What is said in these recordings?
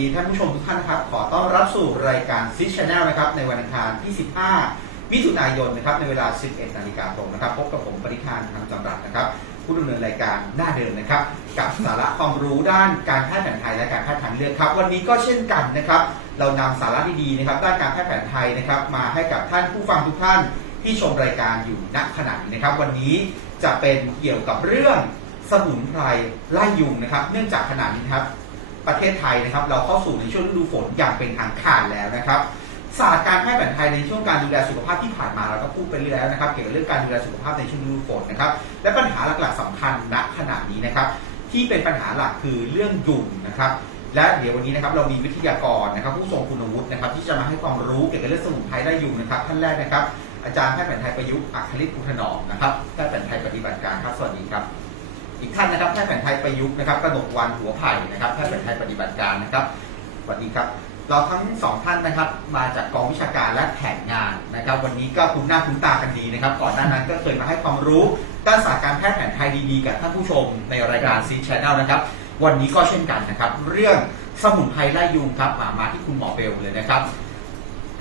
ดีท่านผู้ชมทุกท่านนะครับ ขอต้อนรับสู่รายการซิชแนลนะครับ ในวันอังคารที่ 15 มิถุนายนนะครับ ในเวลา 11 นาฬิกาตรงนะครับ พบกับผมปริธานทางจำรัดนะครับ ผู้ดำเนินรายการหน้าเดิมนะครับ กับสาระความรู้ด้านการแพทย์แผนไทยและการแพทย์ทางเลือกครับ วันนี้ก็เช่นกันนะครับ เรานำสาระดีๆนะครับด้านการแพทย์แผนไทยนะครับ มาให้กับท่านผู้ฟังทุกท่านที่ชมรายการอยู่ณขณะนี้นะครับ วันนี้จะเป็นเกี่ยวกับเรื่องสมุนไพรไล่ยุงนะครับ เนื่องจากขณะนี้ครับ ประเทศไทยนะครับ เราเข้าสู่ในช่วงฤดูฝนอย่างเป็นทางการแล้วนะครับศาสตร์การแพทย์แผนไทยในช่วงการดูแลสุขภาพที่ผ่านมาเราก็พูดไปเรื่อยแล้วนะครับ เกี่ยวกับเรื่องการดูแลสุขภาพในช่วงฤดูฝนนะครับ และปัญหาหลักๆสำคัญณขณะนี้นะครับ ที่เป็นปัญหาหลักคือเรื่องยุงนะครับและเดี๋ยววันนี้นะครับเรามีวิทยากรนะครับ ผู้ทรงคุณวุฒินะครับ ที่จะมาให้ความรู้เกี่ยวกับเรื่องสมุนไพรไล่ยุงนะครับท่านแรกนะครับ อาจารย์แพทย์แผนไทยประยุกต์อัคคลิตพุทนอมนะครับแพทย์แผนไทยปฏิบัติการครับสวัสดีครับ อีกท่านนะครับแพทย์แผนไทยประยุกต์นะครับกระหนกวันหัวไผ่นะครับแพทย์แผนไทยปฏิบัติการนะครับสวัสดีครับ เราทั้งสองท่านนะครับมาจากกองวิชาการและแผนงานนะครับ วันนี้ก็คุ้นหน้าคุ้นตากันดีนะครับ ก่อนหน้านั้นก็เคยมาให้ความรู้ด้านศาสตร์การแพทย์แผนไทยดีๆ กับท่านผู้ชมในรายการซีชแนลนะครับ วันนี้ก็เช่นกันนะครับ เรื่องสมุนไพรไล่ยุงครับมามาที่คุณหมอเบลเลยนะครับ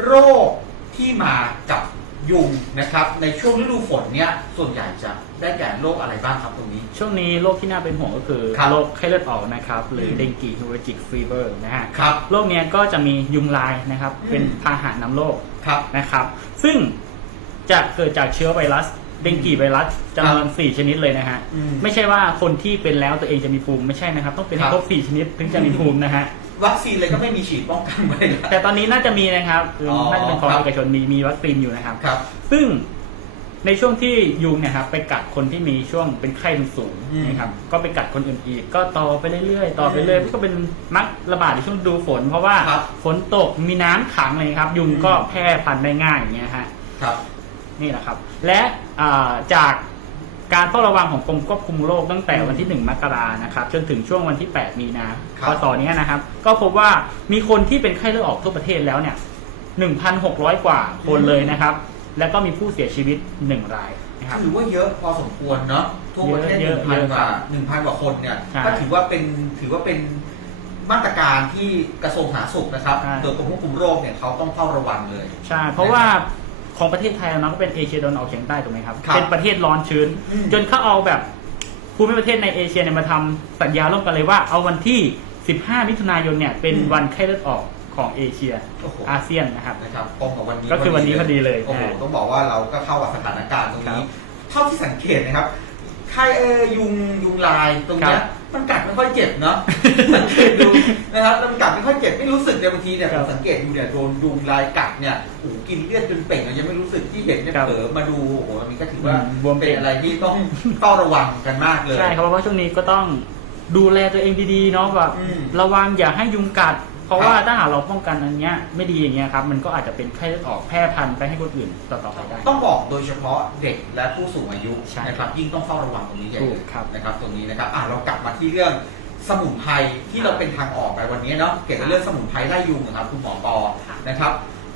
โรคที่มากับ ยุงนะครับ ในช่วงฤดูฝนเนี่ยส่วนใหญ่จะได้แก่โรคอะไรบ้างครับตรงนี้ ช่วงนี้โรคที่น่าเป็นห่วงก็คือครับโรคไข้เลือดออกนะครับหรือมเดงกีฮิวจิกฟีเวอร์นะฮะครับโรคเนี้ยก็จะมียุงลายนะครับ อืม เป็นพาหะนำโรคครับ นะครับ ซึ่งจะเกิดจากเชื้อไวรัสเดงกีไวรัสจำนวน 4 ชนิดเลยนะฮะ อืมไม่ใช่ว่าคนที่เป็นแล้วตัวเองจะมีภูมิไม่ใช่นะครับ ต้องเป็นให้ครับครบ4ชนิดถึงจะมีภูมินะฮะ วัคซีนเลยก็ไม่มีฉีดป้องกันไว้เลยแต่ตอนนี้น่าจะมีนะครับคืออ๋อน่าจะเป็นของครับ เอกชนมีมีวัคซีนอยู่นะครับ ครับ ซึ่งในช่วงที่ยุงเนี่ยครับไปกัดคนที่มีช่วงเป็นไข้สูงอืมนะครับก็ไปกัดคนอื่นอีก ก็ต่อไปเรื่อยๆต่อไปเรื่อยๆก็เป็นมักระบาดในช่วงฤดูฝน เพราะว่าครับฝนตกมีน้ำขังเลยครับ ยุงอืม ก็แพร่พันธุ์ได้ง่ายอย่างเงี้ยฮะ ครับ นี่แหละครับ และอ่าจาก การเฝ้าระวังของกรมควบคุมโรคตั้งแต่วันที่ 1 มกรานะครับจนถึงช่วงวันที่ 8 มีนาครับพศเนี้ยนะครับ ก็พบว่ามีคนที่เป็นไข้เลือดออกทั่วประเทศแล้วเนี่ย 1,600 กว่าคนเลยนะครับ แล้วก็มีผู้เสียชีวิต 1 รายนะครับถือว่าเยอะพอสมควรเนาะทั่วประเทศหเยนึ่อะงพันเยอะกว่าหนึ่งพันกว่าคนเนี่ยใช่ก็ถือว่าเป็นถือว่าเป็นมาตรการที่กระทรวงสาธารณสุขนะครับใช่โดยกรมควบคุมโรคเนี่ยเขาต้องเฝ้าระวังเลย ใช่ เพราะว่า ของประเทศไทยเราเนาะก็เป็นเอเชียตะวันออกเฉียงใต้ถูกไหมครับ ครับเป็นประเทศร้อนชื้น อืม จนเขาเอาแบบภูมิประเทศในเอเชียเนี่ยมาทำสัญญาร่วมกันเลยว่าเอาวันที่ 15 มิถุนายนเนี่ยเป็นวันไข้เลือดออกของเอเชียโอ้โห อาเซียนนะครับ นะครับตรงกับวันนี้ก็คือวันนี้พอดีเลยโอ้โหนะต้องบอกว่าเราก็เข้ากับสถานการณ์ตรงนี้ครับเท่าที่สังเกตนะครับ ไข้เออยุงยุงลายตรงเนี้ยครับมันกัดไม่ ค่อยเจ็บเนาะสังเกตดูนะครับแล้วมันกัดไม่ค่อยเจ็บไม่รู้สึกเนี่ยบางทีเนี่ยคผรับมสังเกตดูเนี่ยโดนยุงลายกัดเนี่ยโอ้โหกินเลือดจนเป่งอะยังไม่รู้สึกที่เห็นเนี่ยครับเผลอมาดูโอ้โหอันนี้ก็ถือว่าอืมบวมเป็เป่นงอะไรที่ต้องเฝ้าระวังกันมากเลย ใช่ครับเพราะว่าช่วงนี้ก็ต้องดูแลตัวเองดีๆเนาะแบบอืม ระวังอย่าให้ยุงกัด เพราะครับว่าถ้าหากเราป้องกันอันเนี้ยไม่ดีอย่างเงี้ยครับมันก็อาจจะเป็นไข้เลือดออกแพร่พันธุ์ไปให้คนอื่นต่อๆไปได้ ต้องบอกโดยเฉพาะเด็กและผู้สูงอายุใช่นะครับยิ่งต้องเฝ้าระวังตรงนี้ใหญ่ถูเลกยครับ นะครับตรงนี้นะครับอะเรากลับมาที่เรื่องสมุนไพรที่เราเป็นทางออกไปวันนี้เนาะเกี่ยวกับเรื่องสมุนไพรไล่ยุงนะครับคุณหมอปอค่ะ นะครับ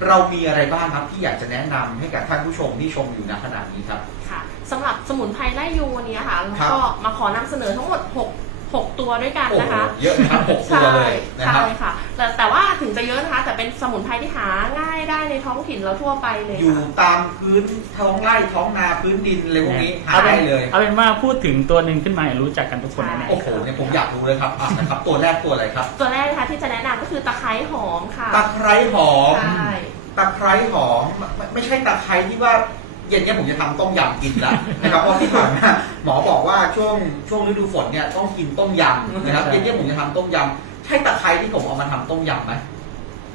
เรามีอะไรบ้างครับที่อยากจะแนะนำให้กับท่านผู้ชมที่ชมอยู่ณขณะนี้ครับ ค่ะสำหรับสมุนไพรไล่ยุงวันนี้ค่ะแล้วครับก็มาขอนำเสนอทั้งหมด 6 6 ตัวด้วยกันโอ้โหนะคะเยอะนะครับหกตัวเลยนะคใช่รับค่ะแต่แต่ว่าถึงจะเยอะนะคะ แต่เป็นสมุนไพรที่หาง่ายได้ในท้องถิ่นเราทั่วไปเลยอยู่ค่ะ ตามพื้นท้องไร่ท้องนาพื้นดินอะไรพวกนี้หาเอาเป็ได้นเลยเอาเป็นว่าพูดถึงตัวหนึ่งขึ้นมารู้จักกันทุกคนแน่ๆ โอ้โหเนี่ยผมอยากรู้เลยครับอะนะครับ ตัวแรกตัวอะไรครับตัวแรกนะคะที่จะแนะนำก็คือตะไคร้หอมค่ะตะไคร้หอมใช่ ตะไคร้หอมไม่ไม่ใช่ตะไคร้ที่ว่าเย็นเนี้ยผมจะทำต้มยำกินแล้วนะครับเพราะที่ผ่านมาหมอบอกว่าช่วงช่วงฤดูฝนเนี่ยต้องกินต้มยำนะครับใช่เย็นเนี้ยผมจะทำต้มยำใช่ตะไคร้ที่ผมเอามาทำต้มยำไหม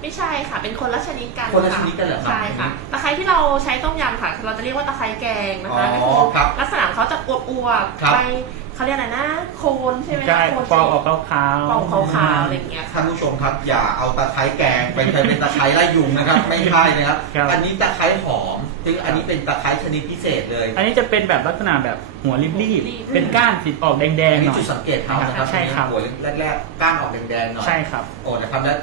ไม่ใช่ค่ะ เป็นคนละชนิดกันคนละชนิดกันเหรอครับ ใช่ค่ะ ตะไคร้ที่เราใช้ต้มยำค่ะ เราจะเรียกว่าตะไคร้แกงนะคะอ๋อก็คือครับ ลักษณะของเขาจะอวบอวบๆครับใบเขาเรียกอะไรนะ โคนใช่ไหมใช่โคนฟองออกขาวๆ ปองขาวๆอะไรอย่างเงี้ยค่ะ ท่านผู้ชมครับ อย่าเอาตะไคร้แกงไปไปเป็นตะไคร้ไล่ยุงนะครับ ไม่ใช่นะครับ ครับ อันนี้ตะไคร้หอม ซึ่งอันนี้เป็นตะไคร้ชนิดพิเศษเลย อันนี้จะเป็นแบบลักษณะแบบหัวริบรีๆบเป็นก้านสีออกแดอังนๆหนี้น่อย จุดสังเกตเขานะครับใช่ครับ หัวแรกๆ ก้านออกแดงๆหน่อย ใช่ครับ โอ้นะครับและ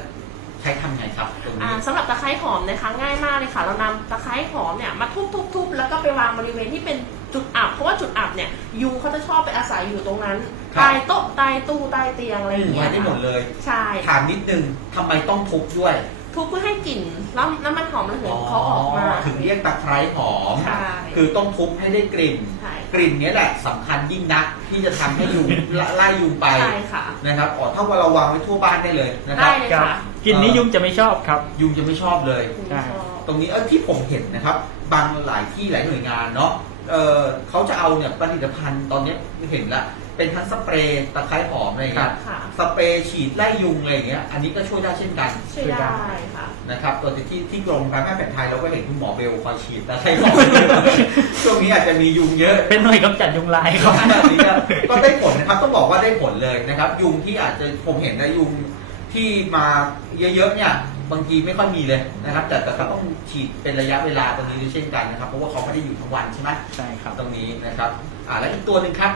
ชช้ทำไงครับตรงอ่านี้สำหรับตะไคร้หอมนะคะง่ายมากเลยค่ะ เรานำตะไคร้หอมเนี่ยมาทุบๆๆแล้วก็ไปวางบริเวณที่เป็นจุดอับเพราะว่าจุดอับเนี่ยยุงเขาจะชอบไปอาศัยอยู่ตรงนั้นครับ ใต้โต๊ะใต้ตู้ใต้เตียงอะไรอย่างเงี้ไว้ยได้หมดเลย ใช่ ถามนิดนึงทำไมต้องทุบด้วย ทุบเพื่อให้กลิ่นแล้วน้ำมันหอมระเหยเขาออกมา ถึงเรียกตะไคร้หอม ใช่ คือต้องทุบให้ได้กลิ่น ใช่กลิ่นเนี้ยแหละสำคัญยิ่งนักที่จะทำให้ยุงไล่ยุงไปใช่ค่ะ นะครับอ๋อถ้าว่าเราวางไว้ทั่วบ้านได้เลยนะคได้รับ เลยครับค่ะกลินนี้ยุงจะไม่ชอบครับ ยุงจะไม่ชอบเลย คุณใช่ชอบ ตรงนี้เออที่ผมเห็นนะครับ บางหลายที่หลายหน่วยงานเนาะเออเขาจะเอาเนี่ยผลิตภัณฑ์ตอนเนี้ยเห็นละ เป็นทั้งสเปรย์ตะไคร้หอมอะไรอย่างเงี้ยค่ะ สเปรย์ฉีดไล่ยุงอะไรอย่างเงี้ยอันนี้ก็ช่วยได้เช่นกันช่วยได้ค่ะ นะครับตัวที่ที่กรมการแพทย์แผนไทยเราก็เห็นคุณหมอเบลคอยฉีดตะไคร้หอมช่วงนี้อาจจะมียุงเยอะเป็นหน่วยกำจัดยุงลายครับอันนี้ก็ก็ได้ผลนะครับต้องบอกว่าได้ผลเลยนะครับ ยุงที่อาจจะผมเห็นนะยุงที่มาเยอะๆเนี่ยบางทีไม่ค่อยมีเลยนะครับ แต่แต่ก็ต้องฉีดเป็นระยะเวลาตรงนี้ด้วยเช่นกันนะครับ เพราะว่าเขาไม่ได้อยู่ทั้งวันใช่ไหมใช่ครับตรงนี้นะครับ อ่าแล้วอีกตัวหนึ่งครับ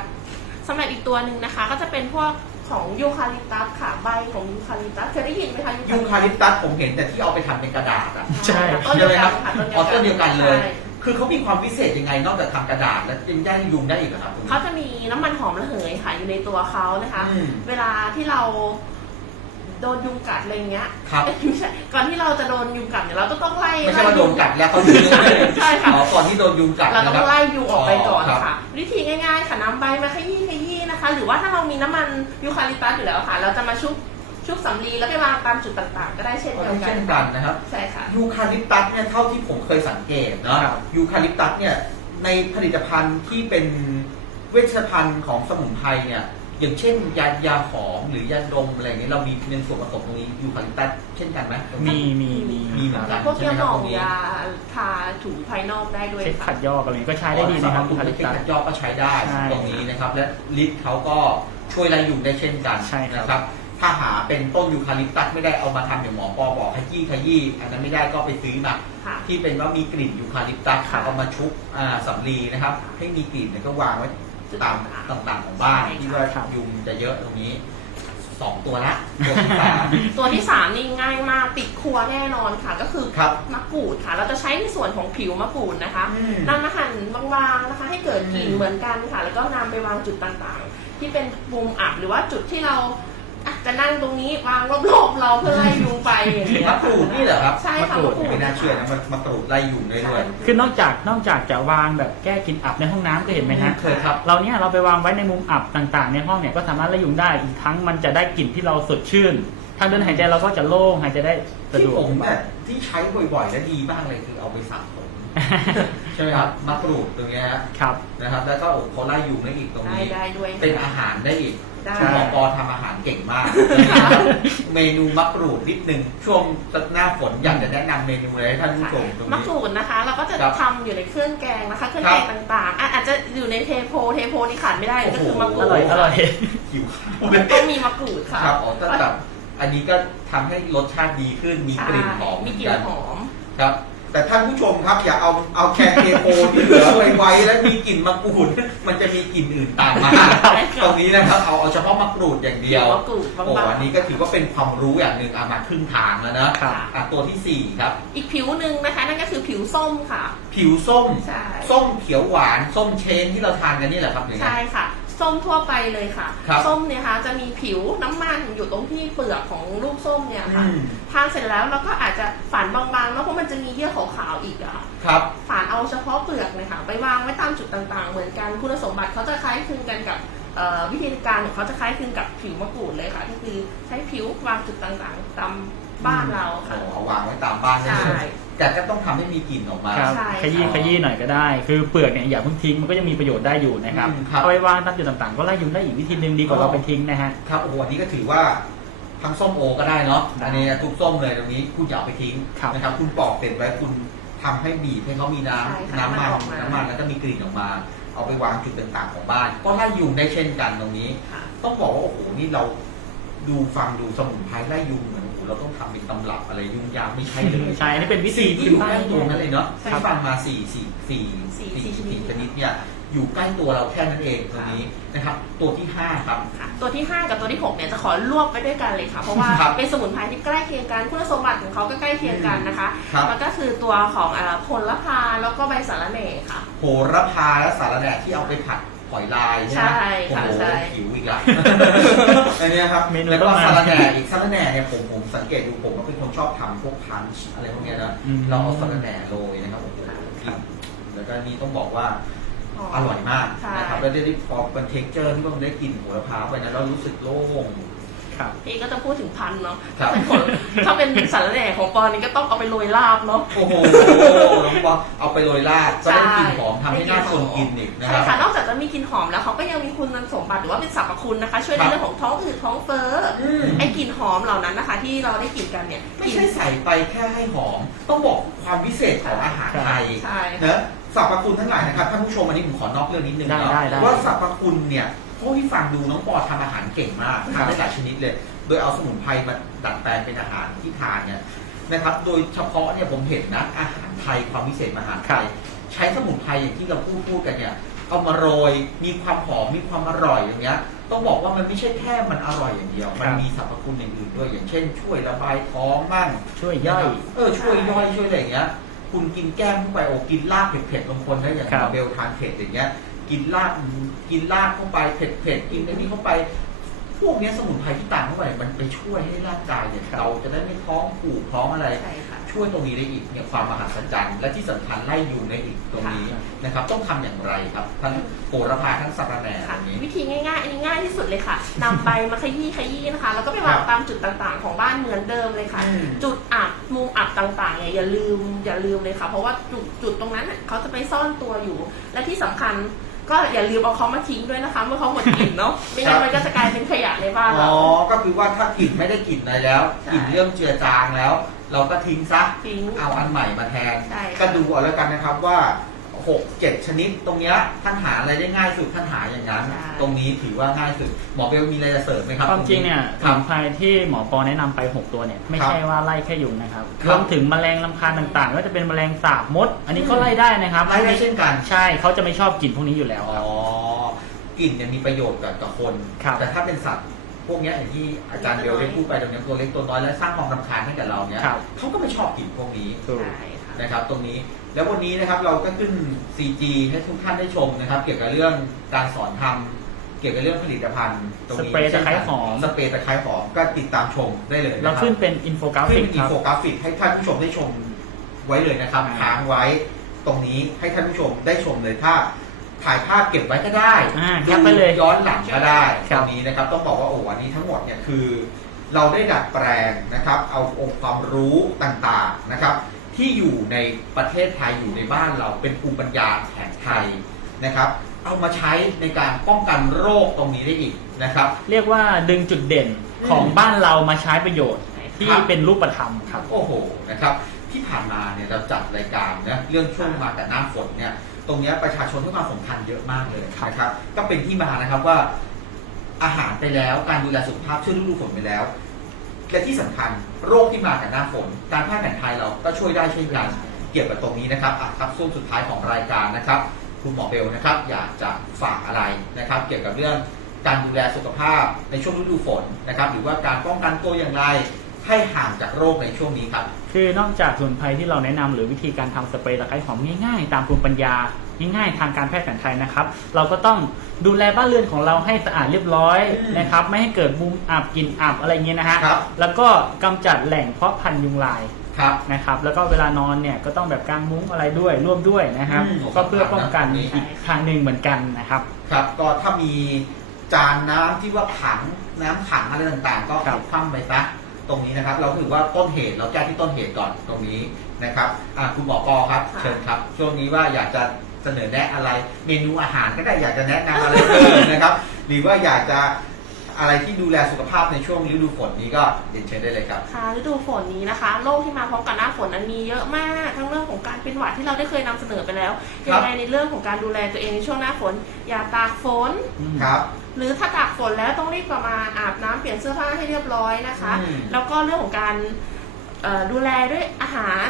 สำหรับอีกตัวหนึ่งนะคะ ก็จะเป็นพวกของยูคาลิปตัสค่ะใบของยูคาลิปตัสเคยได้ยินไหมคะยูคาลิปตัสผมเห็นแต่ที่เอาไปทำเป็นกระดาษอะใช่ต้นใช่เดียวไหมคกัรันบค่ะอ๋อต้นเดียวกันเลยใช่คือเขามีความพิเศษยังไงนอกจากทำกระดาษแล้วยังได้ยุงได้อีกเหรอครับตรงนี้เขาจะมีน้ำมันหอมระเหยค่ะอยู่ในตัวเขานะคะอืมเวลาที่เราโดนยุงกัดอะไรเงี้ยครับเอ้ยไม่ใช่ก่อนที่เราจะโดนยุงกัดเนี่ยเราก็ต้องไล่ไม่ใช่ว่าโดนกัดแล้วเขาดึงเลยใช่ค่ะอ๋อก่อนที่โดนยุงกัดเรานะต้อครังบไล่ยุงออกไปก่อนอ๋อครับค่ะ วิธีง่ายๆค่ะน้ำใบมาขยี้ขยี้ นะคะ หรือว่าถ้าเรามีน้ำมันยูคาลิปตัสอยู่แล้วค่ะ เราจะมาชุบชุบสำลีแล้วไปวางตามจุดต่างๆ ก็ได้เช่นก็เดียวกัเช่นนกันนะครับ ใช่ค่ะ ยูคาลิปตัสเนี่ยเท่าที่ผมเคยสังเกตเนาะครับ ยูคาลิปตัสเนี่ยในผลิตภัณฑ์ที่เป็นเวชภัณฑ์ของสมุนไพรเนี่ย อย่างเช่นยายาหอมหรือยาดมอะไรอย่างเงี้ยเรามีในส่วนผสมตรงนี้ยูคาลิปตัสเช่นกันไหมมีมีมีมีเหมือนกันพวกใช่ยาไหมหครัมบองตรงนี้ยาทาถูภายนอกได้ด้วยเช็ดค่ะขัดยอกอะไรก็ใช้ได้ดีนะครับคุณคาลิลิปปตัตัสสยอก็ใช้ได้ใช่ตรงนี้นะครับ และลิตเขาก็ช่วยไล่ยุงได้เช่นกันใช่ครับ นะครับ ถ้าหาเป็นต้นยูคาลิปตัสไม่ได้เอามาทำอย่างหมอปอบอกขยี้ขยี้อันนั้นไม่ได้ก็ไปซื้อมา ค่ะ ที่เป็นว่ามีกลิ่นยูคาลิปตัสค่ะ เอามาชุบอ่าสำลีนะครับ ให้มีกลิ่นแล้วก็วางไว้ ตามต่างๆของบ้านใช่ค่ะที่ว่ายุงจะเยอะตรงนี้สองตัวละตัวที่สามตัวที่สามนี่ง่ายมากติดครัวแน่นอนค่ะ ก็คือครับมะกรูดค่ะ เราจะใช้ในส่วนของผิวมะกรูดนะคะอืมนำมาหั่นบางๆนะคะ ให้เกิดกลิ่นอืมเหมือนกันค่ะ แล้วก็นำไปวางจุดต่างๆ ที่เป็นมุมอับหรือว่าจุดที่เราอะ จะนั่งตรงนี้วางรอบๆเราเพื่อไล่ยุงไปอย่างเงี้ยมะกรูดนี่เหรอครับใช่ค่ะมะกรูดมะกรูดไม่น่าเชื่อนะมันมากรูดไล่ยุงได้ด้วยคือนอกจากนอกจากจะวางแบบแก้กลินอับในห้องน้ำก็เห็นไหมฮะ เคยครับ เราเนี่ยเราไปวางไว้ในมุมอับต่างๆ ในห้องเนี่ยก็สามารถไล่ยุงได้ อีกทั้งมันจะได้กลิ่นที่เราสดชื่น ทางเดินหายใจเราก็จะโล่งหายใจได้สะที่ดวกผมเนี่ยที่ใช้บ่อยๆและดีมากเลยคือเอาไปสระผมใช่ไหมครับมะกรูดตรงเนี้ยฮะครับ นะครับ แล้วก็โอ้เขาไล่ยุงได้อีกตรงได้นี้ ได้ด้วยเป็นอาหารได้อีก ได้คุณหมอปอทำอาหารเก่งมาก เมนูมะกรูดนิดนึง ช่วงหน้าฝนอยากจะแนะนำเมนูอะไรให้ท่านผู้ชมตรงมะนี้ กรูดนะคะ เราก็จะครับทำอยู่ในเครื่องแกงนะคะ เครื่องครัแกบงต่างๆอะอาจจะอยู่ในเทโพ เทโพนี่ขาดไม่ได้เลยก็คือมะกรูอดร่อยอร่อย หิวข้าวต้องมีมะกรูดค่ะครับอ๋อแต่แบบอันนี้ก็ทำให้รสชาติดีขึ้นมีกลิ่นหอมมีกลิ่นหอม ครับ แต่ท่านผู้ชมครับอย่าเอาเอาแค่เทโพที่เหลือไว้ไว้แล้วมีกลิ่นมะกรูด มันจะมีกลิ่นอื่นตามมา ตรงนี้นะครับเอาเอาเฉพาะมะกรูดอย่างเดียวมะกรูดโอ้บางอันนี้ก็ถือว่าเป็นความรู้อย่างหนึ่งเอามาครึ่งทางแล้วนะครับอะตัวที่สี่ครับๆอีกผิวหนึ่งนะคะ นั่นก็คือผิวส้มค่ะ ผิวส้ม ใช่ ส้มเขียวหวาน ส้มเชนที่เราทานกันนี่แหละครับอย่างใช่เงี้ยค่ะ ส้มทั่วไปเลยค่ะ ครับส้มเนี่ยค่ะจะมีผิวน้ำมันอยู่ตรงที่เปลือกของลูกส้มเนี่ยค่ะอืม ทานเสร็จแล้วเราก็อาจจะฝานบางๆแล้วเพราะมันจะมีเยื่อขาวๆอีกอะค่ะครับ ฝานเอาเฉพาะเปลือกเลยค่ะไปวางไว้ตามจุดต่างๆ เหมือนกันคุณสมบัติเขาจะคล้ายคลึงกันกับเอ่อวิธีการของเขาจะคล้ายคลึงกับผิวมะกรูดเลยค่ะก็คือใช้ผิววางจุดต่างๆตามบ้านเราค่ะอ๋อเอาวางไว้ตามบ้านได้ใช่ เลย แต่ก็ต้องทำให้มีกลิ่นออกมา ครับใช่ขยี้ค่ะขยี้หน่อยก็ได้ คือเปลือกเนี่ยอย่าเพิ่งทิ้งมันก็จะมีประโยชน์ได้อยู่นะครับอืมครับ เอาไปวางตามจุดต่างๆ ก็ไล่ยุงได้อีกวิธีหนึ่งดีกว่าอ๋อเราไปทิ้งนะฮะ ครับโอ้โหอันนี้ก็ถือว่าทั้งส้มโอก็ได้เนาะได้อันนี้ทุกส้มเลยตรงนี้คุณอย่าเอาไปทิ้งครับ นะครับ คุณปอกเสร็จไว้คุณทำให้บีบให้เขามีน้ใช่ค่ะำน้ำมันน้ำมันออกมา น้ำมันแล้วก็มีกลิ่นออกมา เอาไปวางจุดต่างๆของบ้าน ก็ไล่ยุงได้เช่นกันตรงนี้ ค่ะ ต้องบอกว่าโอ้โหนี่เราดูฟังดูสมุนไพรไล่ยุง เหมือนโอ้โหเราต้องทำเป็นตำรับอะไรยุงยางไม่ใช่เลยใช่อันนี้เป็นวิธีสิ่งที่อยู่ใกล้ตัวพื้นบ้านนั่นเลยเนาะใช่ที่ฟังมาสี่สี่สี่สี่สี่สี่ชนิดชนิดเนี่ยอยู่ใกล้ตัวเราแค่นั้นเองตรงนี้นะครับ ตัวที่ห้าครับค่ะตัวที่ 5 กับตัวที่ 6 เนี่ยจะขอรวบไปด้วยกันเลยค่ะ เพราะว่าครับเป็นสมุนไพรที่ใกล้เคียงกันคุณสมบัติของเขาก็ใกล้เคียงกันนะคะครับมันก็คือตัวของอ่าผลละพาแล้วก็ใบสาระแหน่ค่ะ โหระพาและสาระแหน่ที่เอาไปผัด หอยลายใช่ไหมใช่ค่ะโอ้โหใช่ หิวอีกละ อันเนี้ยครับเมนูแล้วก็ต้องมาสาระแหน่อีกสาระแหน่เนี่ยผมผมสังเกตดูผมก็เป็นคนชอบทำพวกพันช์อะไรพวกเนี้ยนะอืม เราเอาสาระแหน่โรยนะครับโอ้โหครับแล้วก็นี่ต้องบอกว่า อร่อยมากใช่ นะครับแล้วได้พอเป็นเท็กเจอร์ที่มันได้กลิ่นโหระพาไปนะเรารู้สึกโล่ง ครับพี่ก็จะพูดถึงพันธุ์เนาะครับ ถ้าเป็นผลถ้าเป็นสาระแหน่ของปอนนี่ก็ต้องเอาไปโรยลาบเนาะ โอ้โหน้องบอลเอาไปโรยราดก็ได้กลิ่นหอมทำให้หน้าคนกินอีกนะคใช่รับ ค่ะ นอกจากจะมีกลิ่นหอมแล้วเขาก็ยังมีคุณสมบัติหรือว่าเป็นสรรพคุณนะคะ ช่วยครัในบ เรื่องของท้องอืดท้องเฟ้อออืมไอ้กลิ่นหอมเหล่านั้นนะคะ ที่เราได้กลิ่นกันเนี่ยไม่กลิ่นใช่ใส่ไปแค่ให้หอม ต้องบอกความพิเศษของอาหารไทย ใช่ เนอะสรรพคุณทั้งหลายนะครับท่านผู้ชมอันนี้ผมขอนอกเรื่องนิดนึงได้เนาะได้ได้ว่าสรรพคุณเนี่ย เท่าที่ฟังดูน้องปอทำอาหารเก่งมากครับทำได้หลายชนิดเลย โดยเอาสมุนไพรมาดัดแปลงเป็นอาหารที่ทานเนี่ยนะครับ โดยเฉพาะเนี่ยผมเห็นนะอาหารไทยความพิเศษของอาหารไทยใช้สมุนไพรอย่างที่เราพูดพูดกันเนี่ยเอามาโรยมีความหอมมีความอร่อยอย่างเงี้ย ต้องบอกว่ามันไม่ใช่แค่มันอร่อยอย่างเดียว มันมีสรรพคุณอย่างอื่นด้วยอย่างเช่น ช่วยระบายท้องบ้างช่วยย่อยเออช่วยย่อยช่วยอะไรอย่างเงี้ย คุณกินแก้มเข้าไปโอ้กินลาบเผ็ดๆบางคนนะอย่างครับมาเบลทานเผ็ดอย่างเงี้ยกินลาบ กินลาบเข้าไปเผ็ดๆกินไอ้นี่เข้าไป พวกเนี้ยสมุนไพรที่ต่างเข้าไปมันไปช่วยให้ร่างกายเนี่ยเราจะได้ไม่ท้องผูกท้องอะไร ใช่ค่ะ ช่วยตรงนี้ได้อีกเนี่ยความมหัศจรรย์และที่สำคัญไล่ยุงได้อีกตรงนี้ค่ะ นะครับ ต้องทำอย่างไรครับ ทั้งโหระพาทั้งสับปะแหน่ตค่ะรงนี้ วิธีง่ายๆ อันนี้ง่ายที่สุดเลยค่ะนำใบมาขยี้ขยี้นะคะ แล้วก็ไปวางครับตามจุดต่างๆ ของบ้านเหมือนเดิมเลยค่ะ อืมจุดอับมุมอับต่างๆเนี่ยอย่าลืมอย่าลืมเลยค่ะ เพราะว่าจุดจุดตรงนั้นน่ะเขาจะไปซ่อนตัวอยู่ และที่สำคัญ ก็อย่าลืมเอาเขามาทิ้งด้วยนะคะ เมื่อเขาหมดกลิ่นเนาะไม่งั้นมันก็จะกลายเป็นขยะในบ้านอ๋เรา อ ก็คือว่าถ้ากลิ่นไม่ได้กลิ่นอะไรแล้วใช่ กลิ่นเริ่มเจือจางแล้ว เราก็ทิ้งซะ ทิ้ง เอาอันใหม่มาแทน ใช่ก็ค่ะดูเอาแล้วกันนะครับว่า 6 7ชนิด ตรงเนี้ยท่านหาอะไรได้ง่ายสุดท่านหาอย่างนั้นตรงนี้ถือว่าง่ายสุดหมอเบลมีอะไรจะเสริมไหมครับความจริงเนี่ยสครัมุบ นไพรที่หมอปอแนะนำไป 6 ตัวเนี่ยไม่ครับใช่ว่าไล่แค่ยุงนะครับครับ รวมถึงแมลงลำคาญต่างๆไม่ว่าจะเป็นแมลงสาบมด อันนี้ก็ไล่ได้นะครับไล่ได้เช่นกันใช่เขาจะไม่ชอบกลิ่นพวกนี้อยู่แล้วอ๋ครับ อกลิ่นเนี่ยมีประโยชน์กับกับคน ครับ แต่ถ้าเป็นสัตว์พวกเนี้ยอย่างที่อาจารย์เบลได้พูดไปตรงเนี้ยตัวเล็กตัวน้อยและสร้างความรำคาญให้กับเราเนี้ยครับเขาก็ไม่ชอบกลิ่นพวกนี้ ถูก ใช่ค่ะ นะครับตรงนี้แล้ววันนี้นะครับเราก็ขึ้น CG ให้ทุกท่านได้ชมนะครับ เกี่ยวกับเรื่องการสอนทำเกี่ยวกับเรื่องผลิตภัณฑ์ตรงนี้สเปรย์ตะไคร้หอม สเปรย์ตะไคร้หอมก็ติดตามชมได้เลยนะคเรารับขึ้นเป็นอินโฟกราขึ้ฟินกเป็นอิคนรับ โฟกราฟิกให้ท่านผู้ชมได้ชมไว้เลยนะครับอ่า ค้างไว้ตรงนี้ให้ท่านผู้ชมได้ชมเลยถ้าถ่ายภาพเก็บไว้ก็ได้ อ่าแคดูปไปเลย ย้อนหลังก็ได้ครัตบรงนี้นะครับต้องบอกว่าโอ้อันนี้ทั้งหมดเนี่ยคือ เราได้ดัดแปลงนะครับ เอาองค์ความรู้ต่างๆนะครับ ที่อยู่ในประเทศไทยอยู่ในบ้านเราเป็นภูมิปัญญาแห่งไทยนะครับ เอามาใช้ในการป้องกันโรคตรงนี้ได้อีกนะครับ เรียกว่าดึงจุดเด่นของบ้านเรามาใช้ประโยชน์ที่ครับเป็นรูปธรรมครับ โอ้โหนะครับ ที่ผ่านมาเนี่ยเราจัดรายการนะเรื่องช่วงมากับหน้าฝนเนี่ยตรงเนี้ยประชาชนให้ความสำคัญเยอะมากเลยนะครับ ก็เป็นที่มานะครับว่าอาหารไปแล้วการดูแลสุขภาพช่วยฤดูฝนไปแล้ว และที่สำคัญโรคที่มากับหน้าฝน การแพทย์แผนไทยเราก็ช่วยได้เช่นกันเกี่ยวกับตรงนี้นะครับอะครับช่วงสุดท้ายของรายการนะครับคุณหมอเบลนะครับ อยากจะฝากอะไรนะครับ เกี่ยวกับเรื่องการดูแลสุขภาพในช่วงฤดูฝนนะครับ หรือว่าการป้องกันตัวอย่างไรให้ห่างจากโรคในช่วงนี้ครับ คือนอกจากสมุนไพรที่เราแนะนำหรือวิธีการทำสเปรย์ตะไคร้หอมง่ายๆ ตามภูมิปัญญา ง่ายๆทางการแพทย์แผนไทยนะครับ เราก็ต้องดูแลบ้านเรือนของเราให้สะอาดเรียบร้อยอืมนะครับ ไม่ให้เกิดมุมอับกลิ่นอับอะไรเงี้ยนะฮะครับ แล้วก็กำจัดแหล่งเพาะพันธุ์ยุงลายครับ นะครับ แล้วก็เวลานอนเนี่ยก็ต้องแบบกางมุ้งอะไรด้วยร่วมด้วยนะครับ อืม ก็เพื่อป้องกันนี่อีกทางหนึ่งเหมือนกันนะครับ ครับก็ถ้ามีจานน้ำที่ว่าขังน้ำขังอะไรต่างๆ ก็ครับ คว่ำไปซะตรงนี้นะครับ เราถือว่าต้นเหตุเราแก้ที่ต้นเหตุก่อนตรงนี้นะครับอะคุณหมอปอครับ ค่ะ เชิญครับ ช่วงนี้ว่าอยากจะ เสนอแนะอะไร เมนูอาหารก็ได้อยากจะแนะนำอะไรเพิ่มนะครับ หรือว่าอยากจะอะไรที่ดูแลสุขภาพในช่วงฤดูฝนนี้ก็เรียนเชิญได้เลยครับ ค่ะฤดูฝนนี้นะคะโรคที่มาพร้อมกับหน้าฝนนั้นมีเยอะมากทั้งเรื่องของการเป็นหวัดที่เราได้เคยนำเสนอไปแล้วครับ ยังไงในเรื่องของการดูแลตัวเองในช่วงหน้าฝน อย่าตากฝน ครับ หรือถ้าตากฝนแล้วต้องรีบกลับมาอาบน้ำเปลี่ยนเสื้อผ้าให้เรียบร้อยนะคะ อืม แล้วก็เรื่องของการเอ่อดูแลด้วยอาหาร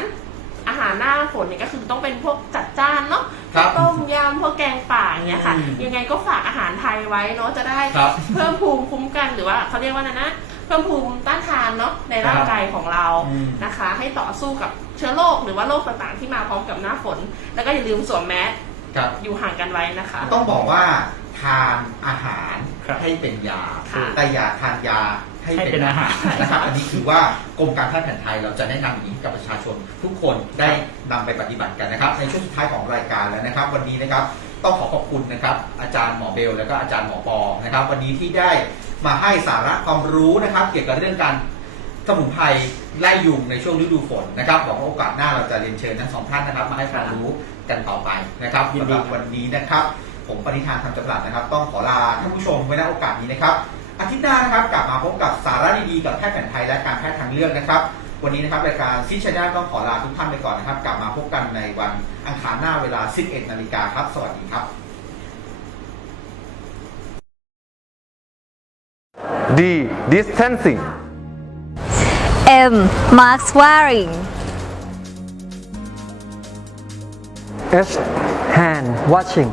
อาหารหน้าฝฝนเนี่ยก็คือต้องเป็นพวกจัดจ้านเนาะ ครับต้มยำพวกแกงป่าอย่างเงี้ยค่ะ อืมยังไงก็ฝากอาหารไทยไว้เนาะจะได้ครับเพิ่มภูมิคุ้มกันหรือว่าเขาเรียกว่านะนะเพิ่มภูมิต้านทานเนาะในร่างกายของเราอืม นะคะ ให้ต่อสู้กับเชื้อโรคหรือว่าโรคต่างๆที่มาพร้อมกับหน้าฝน แล้วก็อย่าลืมสวมแมสครับ อยู่ห่างกันไว้นะคะ ต้องบอกว่าทานอาหารครับ ให้เป็นยาค่ะแต่อย่าทานยาให้ให้เป็เป็นนอาอาหาหารรนะครับ อันนี้คือว่ากรมการแพทย์แผนไทยเราจะแนะนำอย่างนี้กับประชาชน ทุกคนได้นำไปปฏิบัติกันนะครับ ในช่วงสุดท้ายของรายการแล้วนะครับ วันนี้นะครับต้องขอขอบคุณนะครับ อาจารย์หมอเบล แล้วก็อาจารย์หมอปอนะครับ วันนี้ที่ได้มาให้สาระความรู้นะครับ เกี่ยวกับเรื่องการสมุนไพรไล่ยุงในช่วงฤดูฝนนะครับบอกว่าโอกาสหน้าเราจะเรียนเชิญทั้งสองท่านนะครับ มาให้ความรู้กันต่อไปนะครับยินสำดีหรับวันนี้นะครับ ผมปณิธานทำจำรัดนะครับ ต้องขอลาท่านผู้ชมไว้ณโอกาสนี้นะครับ อาทิตย์หน้านะครับกลับมาพบกับสาระดีๆกับแพทย์แผนไทยและการแพทย์ทางเลือกนะครับ วันนี้นะครับรายการซิชแนลต้องขอลาทุกท่านไปก่อนนะครับ กลับมาพบกันในวันอังคารหน้าเวลา 11นาฬิกาครับ สวัสดีครับ D. Distancing M. Mask wearing H. Hand washing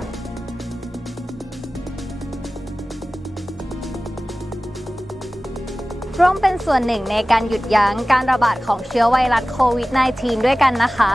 ส่วนหนึ่งในการหยุดยั้งการระบาดของเชื้อไวรัสโควิด -19 ด้วยกันนะคะ